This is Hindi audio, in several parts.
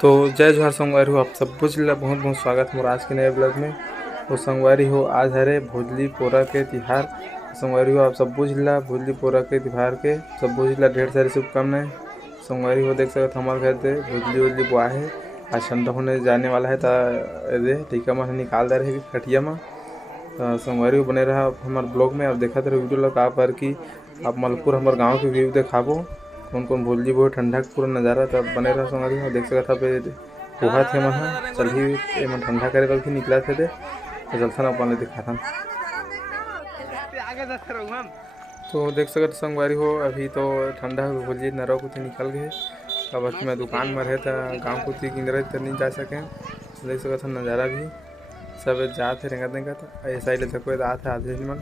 तो जय जोहार संगवारी हो, आप सब कुछ बहुत बहुत स्वागत मोर आज के नए ब्लॉग में। तो संगवारी हो, आज हरे भोजली पोरा के तिहार। संगवारी हो, आप सब बुझला भोजली पोरा के तिहार के सब बुझला ढेर सारी शुभकामनाएं। संगवारी हो, देख सकते हमारे घर से भोजली वोजली बुआ है, आज ठंडा होने जाने वाला है। टीका मन निकाल दे रहे खटिया में। संगवारी हो, बने रहा हमारे ब्लॉग में। आप देखा रहे वीडियो लगा पर कि आप मलपुर हमारे गाँव के व्यू देखाबो, कौन कौन भोजली बहुत ठंडा का पूरा नज़ारा तब बने रहा। संगवारी हो, देख सकता पे पोहा थे मन चल ही मन ठंडा करे कल भी निकला थे तो चलता ना अपन दिखा था। तो देख सकते संगवारी हो, अभी तो ठंडा भोजली नरव को निकल गए। अब मैं दुकान में रहे था गाँव को किंगरे तो नहीं जा सके। देख सकते नज़ारा भी सब जाते रेंगत रेंगत ऐसा ही तक आते आधे मन।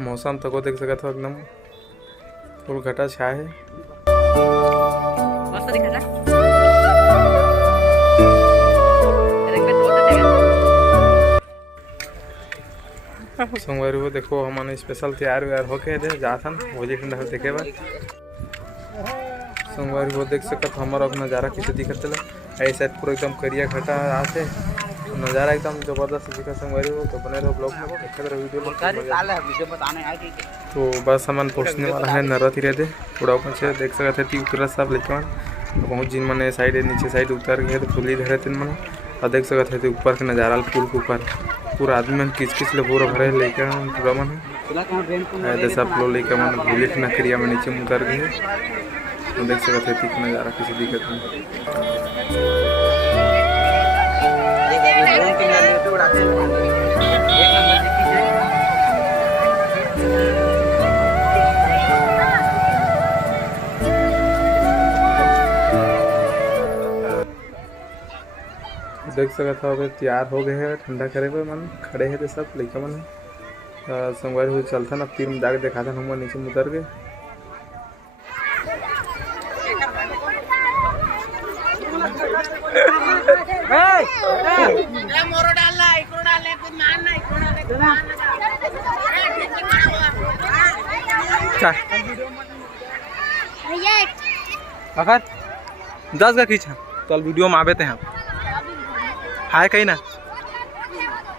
मौसम तक देख सकते हो एकदम फुल घटा छाया है। संगवारी हो, देखो हमने स्पेशल तैयार व्यार होके दे जाथन भोजली ठंडा देखे बा। संगवारी हो, देख सकत हमारा नज़ारा किसे दिखत है। ऐसा पूरा एकदम करिया घटा आते नज़ारा एकदम जबरदस्त दिखा। संगवारी हो, तो बने रहो ब्लॉग में, देखते रहो वीडियो। तो बस हमन पहुँचने वाला है नरत ही रहते पूरा ऊपर से देख सकते थे उतरा सब लेके बहुत जिन मैंने साइड नीचे साइड उतर गए तो फुली धरे थे मन। और देख सकते थे ऊपर के नज़ारा पुल के ऊपर पूरा आदमी मन किच किच ले पूरा भरे लेके पूरा मन सब लोग लेके मन भूले के नकरिया में नीचे उतर गए। तो देख सकते थे कि नज़ारा किसी दिक्कत नहीं। देख सकता हो तैयार हो गए हैं ठंडा करे पे मन खड़े हैं सब लड़का मन। संगवारी हो, चलता ना तीर में जाके देखा था हम नीचे उतर गए। अगर 10 का खींचा तो वीडियो में आवे थे हम हाय कहीं ना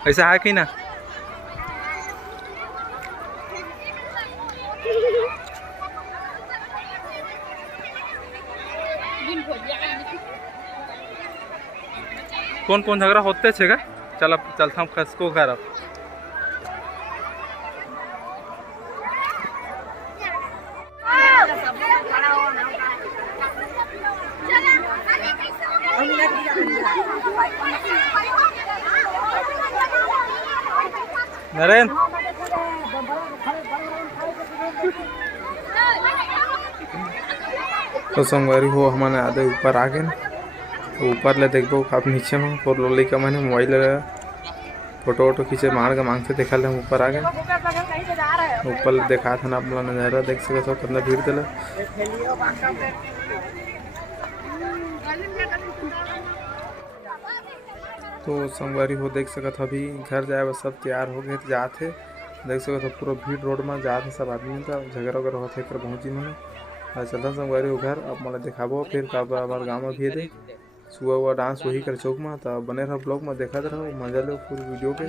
ऐसा है कहीं ना। कौन कौन झगड़ा होते छे चल अब चलता हूँ खसको घर। अब नरेंद्र तो संगवारी हो, हमारे आधे ऊपर आ गए। ऊपर ले देखो आप नीचे में और लोली का मैंने मोबाइल फोटो वोटो खींचे मार के मांगते देखा ले ऊपर आ गए। ऊपर देखा था ना अपना नज़ारा देख सकते हो कितना भीड़ दिला। तो संगवारी हो, देख सकते अभी घर जाए बस सब तैयार हो गए जाते देख सकते पूरा भीड़ रोड में जाते सब आदमी था झगड़ा वगैरह होते कर पहुँची मैंने चलता संगवारी हो घर। अब मैं दिखाबो फिर कब हमारे गाँव में भी दे सुबह हुआ डांस वही कर चौक में। तो बने रहो ब्लॉग में देखा रहो मजा लो पूरी वीडियो के।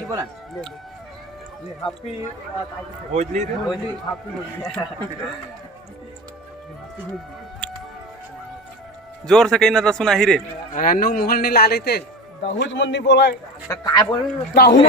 जोर से कहीं ना तो सुना ही रे रानू मोहन नहीं ला रहे थे दाऊद मुन्नी बोला तो काय बोल दाऊद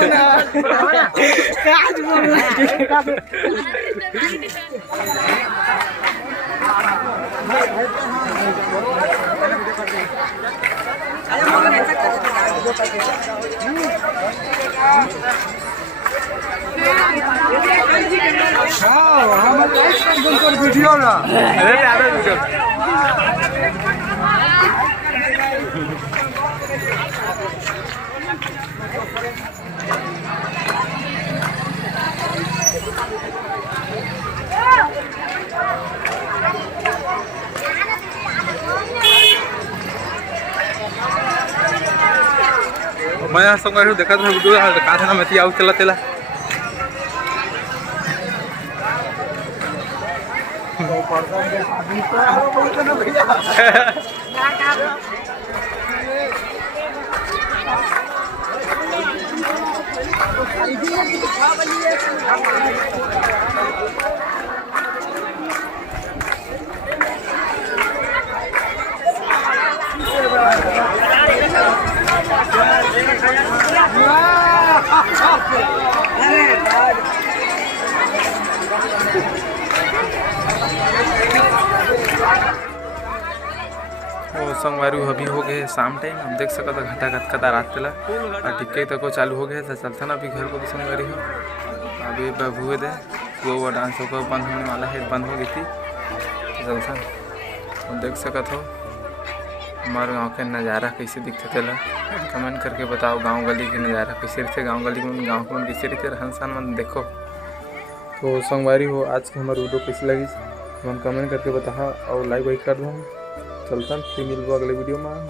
वीडियो ना मैं संग देखा था वीडियो का था ना मैं आउ चला तेला वो संगवारी अभी हो गए शाम टाइम हम देख सकते घंटा कतका रात ला और टिक्के तक चालू हो गया था चलता ना अभी घर को भी संगवारी हो अभी बबुए दे वो डांस होकर बंद होने वाला है बंद हो गई थी चलता तो देख सकत हो हमारे गाँव का नज़ारा कैसे दिखते थे कमेंट करके बताओ गांव गली के नज़ारा कैसे रहते गांव गली में गांव के मन कैसे रहते रहन सहन मन देखो। तो संगवारी हो आज के हमारे वीडियो कैसी लगी हम कमेंट करके बताओ और लाइक वाइक कर दो। चलता फिर मिलबो अगले वीडियो में।